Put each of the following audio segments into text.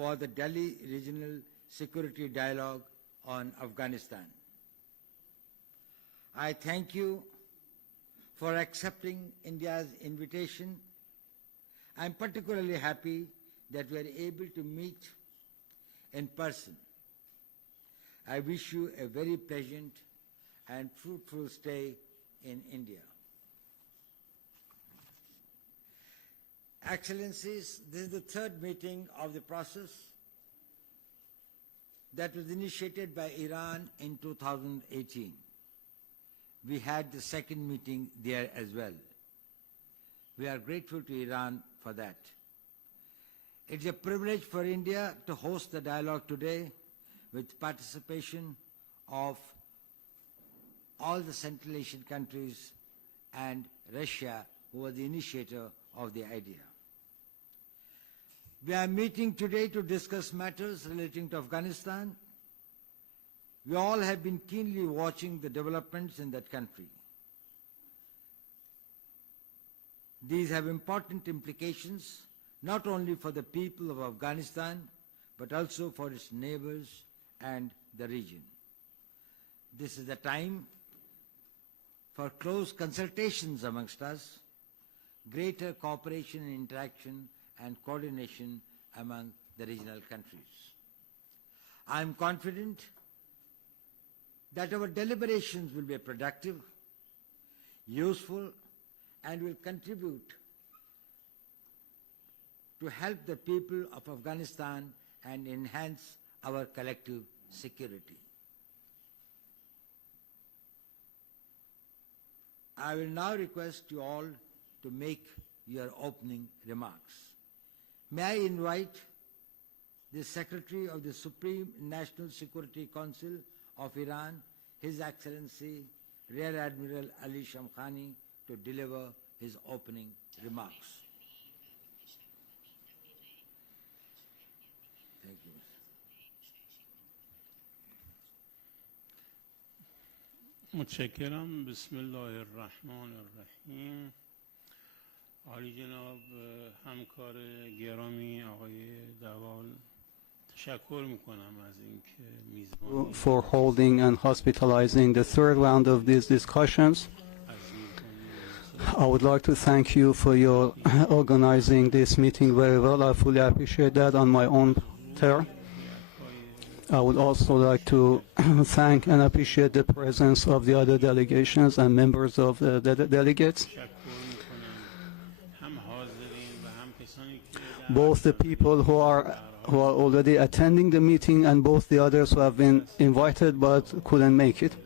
for the Delhi Regional Security Dialogue on Afghanistan. I thank you for accepting India's invitation. I am particularly happy that we are able to meet in person. I wish you a very pleasant and fruitful stay in India. Excellencies, this is the third meeting of the process that was initiated by Iran in 2018. We had the second meeting there as well. We are grateful to Iran for that. It's a privilege for India to host the dialogue today with participation of all the Central Asian countries and Russia, who was the initiator of the idea. We are meeting today to discuss matters relating to Afghanistan. We all have been keenly watching the developments in that country. These have important implications not only for the people of Afghanistan, but also for its neighbors and the region. This is the time for close consultations amongst us, greater cooperation and interaction and coordination among the regional countries. I am confident that our deliberations will be productive, useful, and will contribute to help the people of Afghanistan and enhance our collective security. I will now request you all to make your opening remarks. May I invite the Secretary of the Supreme National Security Council of Iran, His Excellency Rear Admiral Ali Shamkhani, to deliver his opening remarks. Thank you. متشکرم. بسم الله الرحمن الرحیم. عالی جناب همکار گرامی آقای دوال، تشکر میکنم از اینکه میزبانی for holding and hospitalizing the third round of these discussions. I would like to thank you for your organizing this meeting very well. I fully appreciate that on my own turn. I would also like to thank and appreciate the presence of the other delegations and members of the delegates. Both the people who are already attending the meeting and both the others who have been invited but couldn't make it.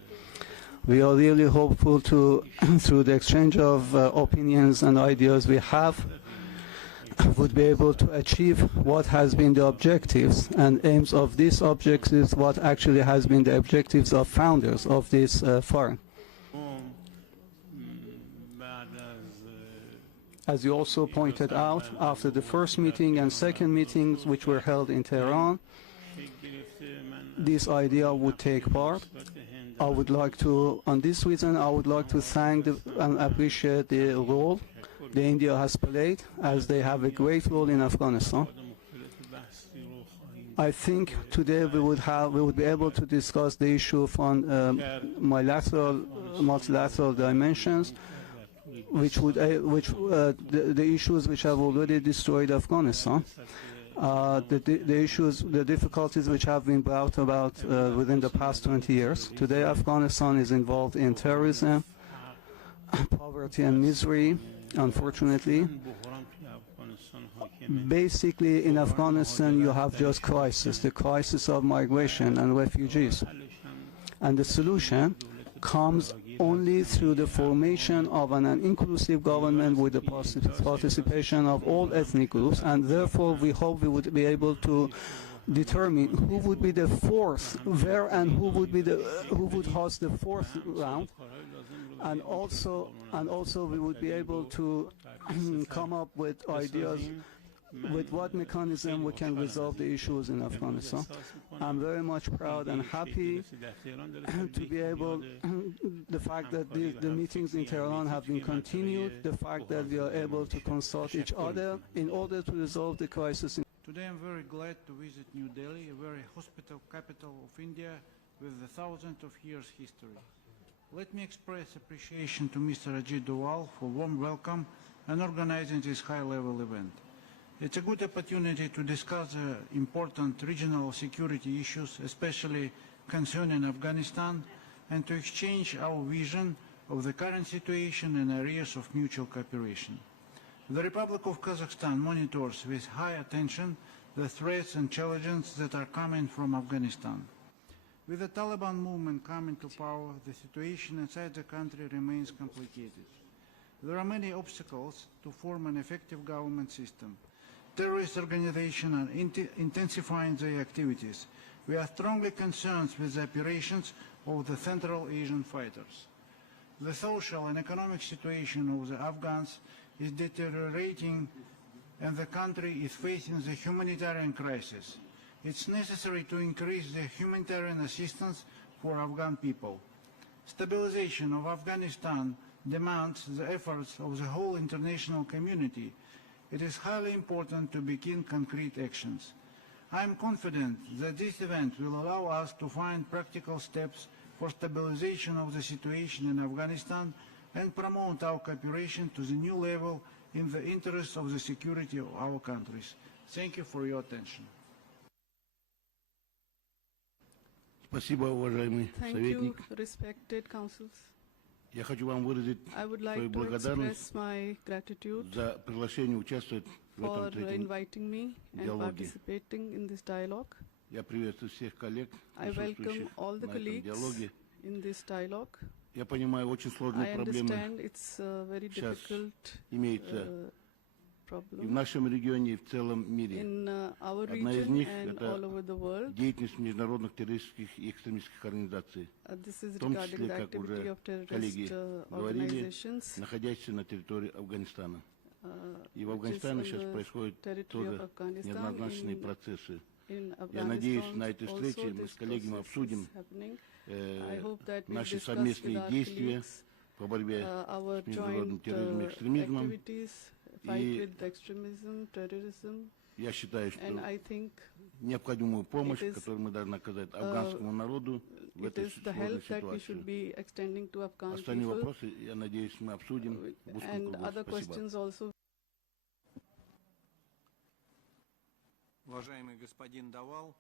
We are really hopeful to, through the exchange of opinions and ideas we have, would be able to achieve what has been the objectives and aims of these objectives, what actually has been the objectives of founders of this forum. As you also pointed out, after the first meeting and second meetings which were held in Tehran, this idea would take part. I would like to, on this reason, I would like to thank and appreciate the role that India has played, as they have a great role in Afghanistan. I think today we would be able to discuss the issue from multilateral dimensions, the issues which have already destroyed Afghanistan. The difficulties which have been brought about within the past 20 years. Today, Afghanistan is involved in terrorism, poverty and misery, unfortunately. Basically, in Afghanistan, you have just crisis, the crisis of migration and refugees. And the solution comes only through the formation of an inclusive government with the participation of all ethnic groups, and therefore we hope we would be able to determine who would be the fourth, where and who would host the fourth round, and also we would be able to come up with ideas with what mechanism we can resolve the issues in Afghanistan. I'm very much proud and happy to be able, the fact that the meetings in Tehran have been continued, the fact that we are able to consult each other in order to resolve the crisis. Today I'm very glad to visit New Delhi, a very hospitable capital of India with a thousands of years history. Let me express appreciation to Mr. Ajit Doval for warm welcome and organizing this high-level event. It's a good opportunity to discuss important regional security issues, especially concerning Afghanistan, and to exchange our vision of the current situation in areas of mutual cooperation. The Republic of Kazakhstan monitors with high attention the threats and challenges that are coming from Afghanistan. With the Taliban movement coming to power, the situation inside the country remains complicated. There are many obstacles to form an effective government system. Terrorist organizations are intensifying their activities. We are strongly concerned with the operations of the Central Asian fighters. The social and economic situation of the Afghans is deteriorating and the country is facing the humanitarian crisis. It's necessary to increase the humanitarian assistance for Afghan people. Stabilization of Afghanistan demands the efforts of the whole international community. It is highly important to begin concrete actions. I am confident that this event will allow us to find practical steps for stabilization of the situation in Afghanistan and promote our cooperation to the new level in the interest of the security of our countries. Thank you for your attention. Спасибо, уважаемый советник. Thank you, respected councils. Я хочу вам выразить I would свою like to благодарность express my gratitude за приглашение участвовать в for этом третьем inviting me and диалоге. participating in this dialogue. Я приветствую всех коллег, I welcome присутствующих all the на этом colleagues диалоге. in this dialogue. Я понимаю, очень I сложные проблемы understand it's a very сейчас difficult имеются и в problem нашем регионе, и в целом мире. in our Одна из region них and это all over the world. деятельность международных террористических и экстремистских организаций, This is в том regarding числе, the как activity уже of terrorist коллеги говорили, organizations находящихся на территории Афганистана. И в which is Афганистане on сейчас the происходят territory of тоже Afghanistan. неоднозначные процессы. In Я надеюсь, Afghanistan на этой also встрече мы this с коллегами process обсудим is happening. I hope that we наши discuss совместные with our действия colleagues по борьбе our с международным joint терроризмом и экстремизмом. activities, fight И with extremism, terrorism, я считаю, and что I think необходимую помощь, it is, которую мы должны оказать афганскому народу в it этой is the сложной help that we should ситуации. be extending to Afghan Остальные people, вопросы, я надеюсь, мы обсудим в узком and кругу. other Спасибо. questions also. Уважаемый господин Довал,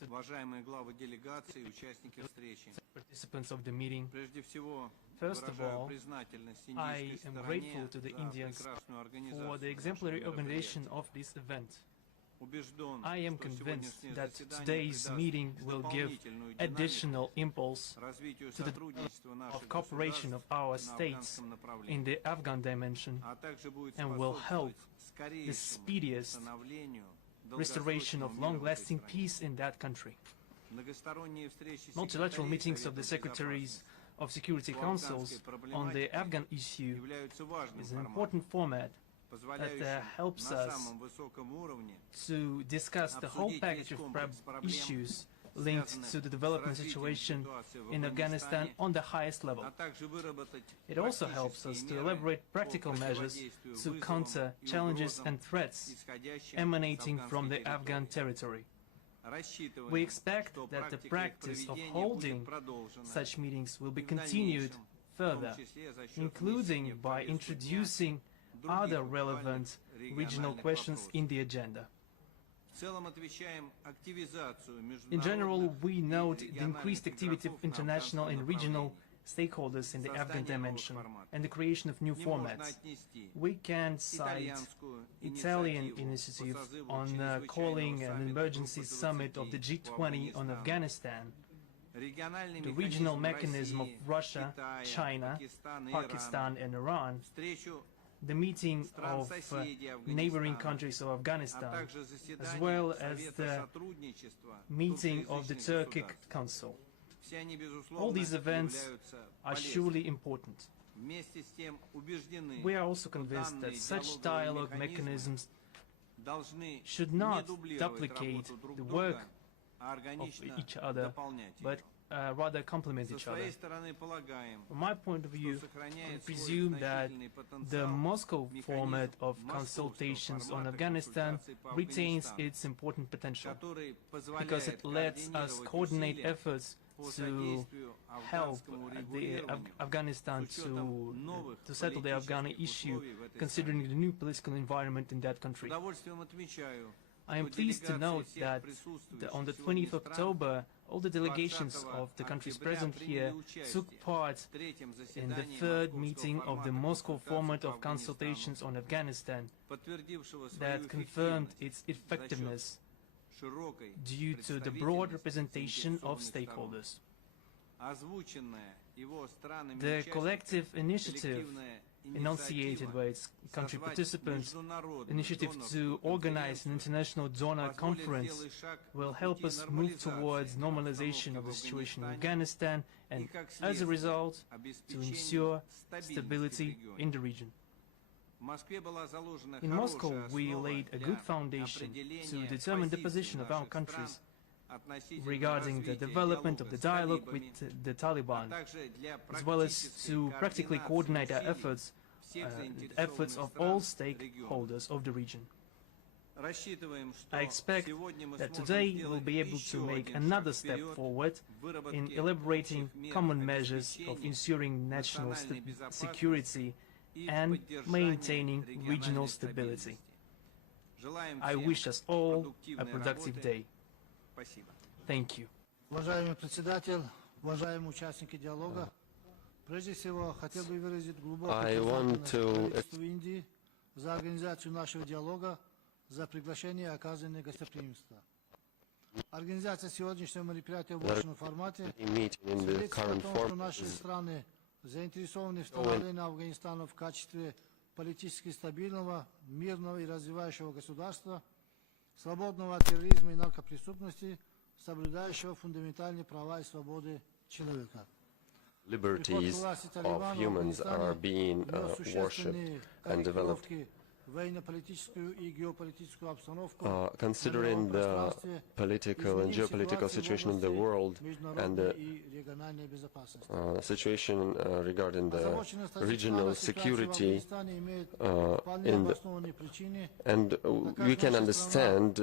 уважаемые главы делегаций, участники встречи. Participants of the meeting. Прежде всего, First of выражаю all, признательность I индийской am стороне grateful to the за Indians прекрасную for организацию the exemplary нашего organization мероприятия. of this event. Убежден, I am что convinced сегодняшнее that заседание today's придаст meeting will give дополнительную additional динамику impulse развитию to the сотрудничества наших of cooperation of our государств на states афганском направлении, in the Afghan dimension а также будет and will help способствовать the скорейшему speediest установлению restoration of долгосрочного мира в этой long-lasting стране. peace in that country. Многосторонние встречи Multilateral секретарей meetings of Совета the secretaries Безопасности of security по councils афганской on the проблематике Afghan issue являются важным is an форматом, important format позволяющим helps на us самом высоком уровне to discuss the whole обсудить package весь of комплекс проблем, issues linked связанных to the с development развитием situation ситуации в in Afghanistan Афганистане, on the highest level. а также выработать It also helps us to практические elaborate меры по practical measures противодействию to вызовам counter и challenges угрозам, and threats исходящим emanating с from the афганской Afghan территории. territory. Рассчитываем, We expect что that the практика их practice of проведения holding будет продолжена such meetings will be и в continued дальнейшем, в further, том числе за счет including внесения в by повестку дня introducing других other актуальных relevant regional региональных questions вопросов. in the agenda. В целом отвечаем активизацию In general, международных we и note the региональных increased activity of игроков на international афганском and regional направлении. stakeholders in the Afghan Создание новых dimension форматов. and the creation of new Не можно formats. отнести We can cite итальянскую Italian инициативу initiative по созыву on чрезвычайного calling an саммита emergency группы summit of the 20 по G20 on Афганистану. Afghanistan, Региональный the regional механизм mechanism of России, Russia, Китая, China, Пакистана и Pakistan, Ирана, and Iran, встречу the meeting стран of соседей neighboring Афганистана, countries of а Afghanistan, также as заседание well as Совета the сотрудничества meeting of the туркоязычных Turkic государств. Council. Все они, All безусловно, these events являются are полезными. surely important. Вместе с тем убеждены, We are also что convinced that данные such диалоговые dialogue механизмы mechanisms должны should не not дублировать duplicate работу друг the друга, work а of органично each other, дополнять but ее. rather complement each other. From my point of view, I presume that the Moscow format of consultations on Afghanistan retains its important potential because it lets us coordinate efforts to help Afghanistan to settle the Afghan issue, considering the new political environment in that country. I am pleased to note that on the 20th of October, all the delegations of the countries present here took part in the third meeting of the Moscow format of consultations on Afghanistan that confirmed its effectiveness due to the broad representation of stakeholders. The collective initiative enunciated by its country participants, initiative to organize an international donor conference, will help us move towards normalization of the situation in Afghanistan and, as a result, to ensure stability in the region. In Moscow, we laid a good foundation to determine the position of our countries regarding the development of the dialogue with the Taliban, as well as to practically coordinate our efforts, efforts of all stakeholders of the region. I expect that today we'll be able to make another step forward in elaborating common measures of ensuring national security and maintaining regional stability. I wish us all a productive day. Thank you. Уважаемый председатель, уважаемые участники диалога, прежде всего хотел бы выразить глубокую признательность правительству Индии за организацию нашего диалога, за приглашение и оказанное гостеприимство. Организация сегодняшнего мероприятия в очном формате свидетельствует о том, что наши страны заинтересованы в становлении Афганистана в качестве политически стабильного, мирного и развивающего государства, свободного от терроризма и наркопреступности, соблюдающего фундаментальные права и свободы человека. Liberties of humans are being worshipped and developed. Considering the political and geopolitical situation in the world and the situation regarding the regional security, and we can understand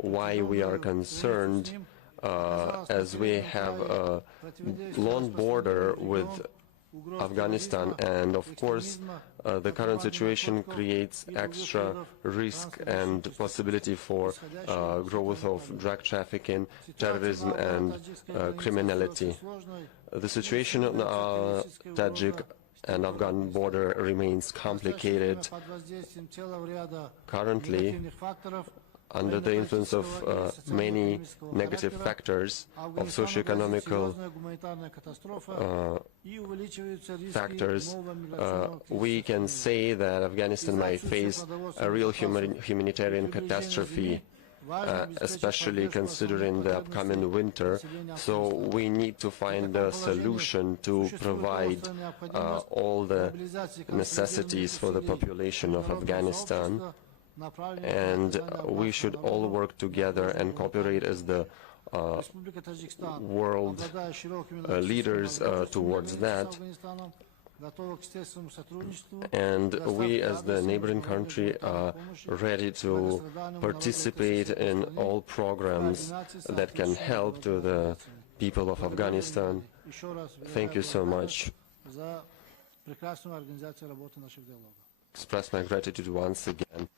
why we are concerned as we have a long border with Afghanistan, and of course the current situation creates extra risk and possibility for growth of drug trafficking, terrorism and criminality. The situation on the Tajik and Afghan border remains complicated. Currently, under the influence of many negative factors, of socio-economical factors, we can say that Afghanistan might face a real humanitarian catastrophe, especially considering the upcoming winter. So we need to find a solution to provide all the necessities for the population of Afghanistan. And we should all work together and cooperate as the world leaders towards that. And we as the neighboring country are ready to participate in all programs that can help to the people of Afghanistan. Thank you so much. Express my gratitude once again.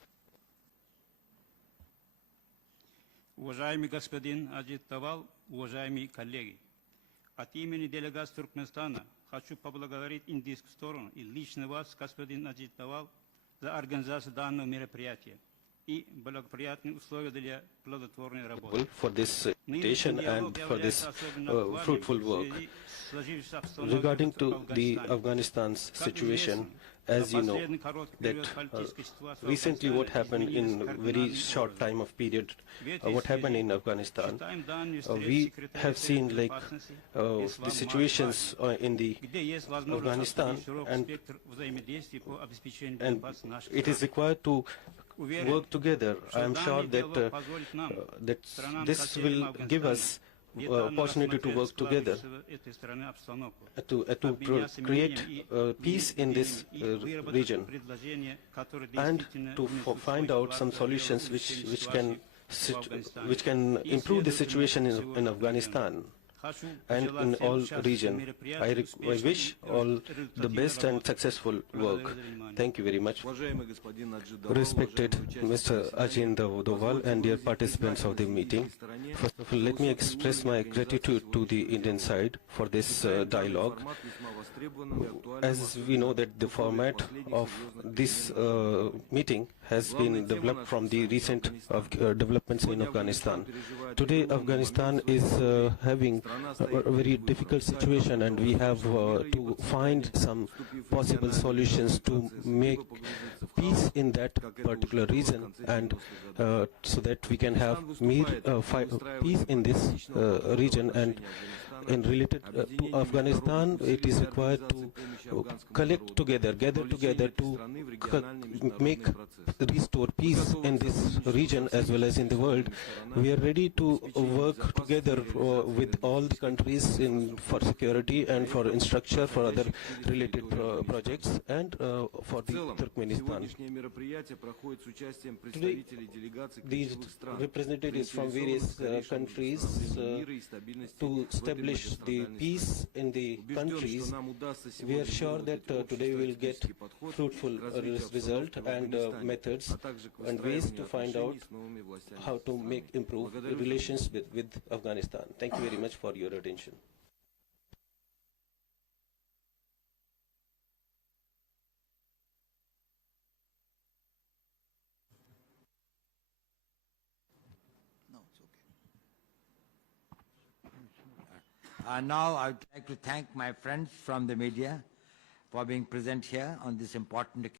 Уважаемый господин Ajit Doval, уважаемые коллеги, от имени делегации Туркменистана хочу поблагодарить индийскую сторону и лично вас, господин Ajit Doval, за организацию данного мероприятия и благоприятные условия для плодотворной работы. For this invitation and for this fruitful work. Regarding to the Afghanistan's situation, as you know, that recently what happened in a very short time of period, what happened in Afghanistan, we have seen like the situations in the Afghanistan, and it is required to work together. I am sure that that this will give us opportunity to work together to create peace in this region and to find out some solutions which can improve the situation in Afghanistan and in all region. I wish all the best and successful work. Thank you very much. Respected Mr. Ajit Doval and dear participants of the meeting, first of all, let me express my gratitude to the Indian side for this dialogue. As we know that the format of this meeting has been developed from the recent developments in Afghanistan. Today, Afghanistan is having a very difficult situation, and we have to find some possible solutions to make peace in that particular region, and so that we can have peace in this region. And in related to Afghanistan, it is required to collect together, gather together to restore peace in this region as well as in the world. We are ready to work together with all the countries for security and for infrastructure, for other related projects, and for the Turkmenistan. Today, these representatives from various countries to establish the peace in the countries. We are sure that today we will get fruitful result and methods and ways to find out how to improve relations with Afghanistan. Thank you very much for your attention. Now I would like to thank my friends from the media for being present here on this important occasion.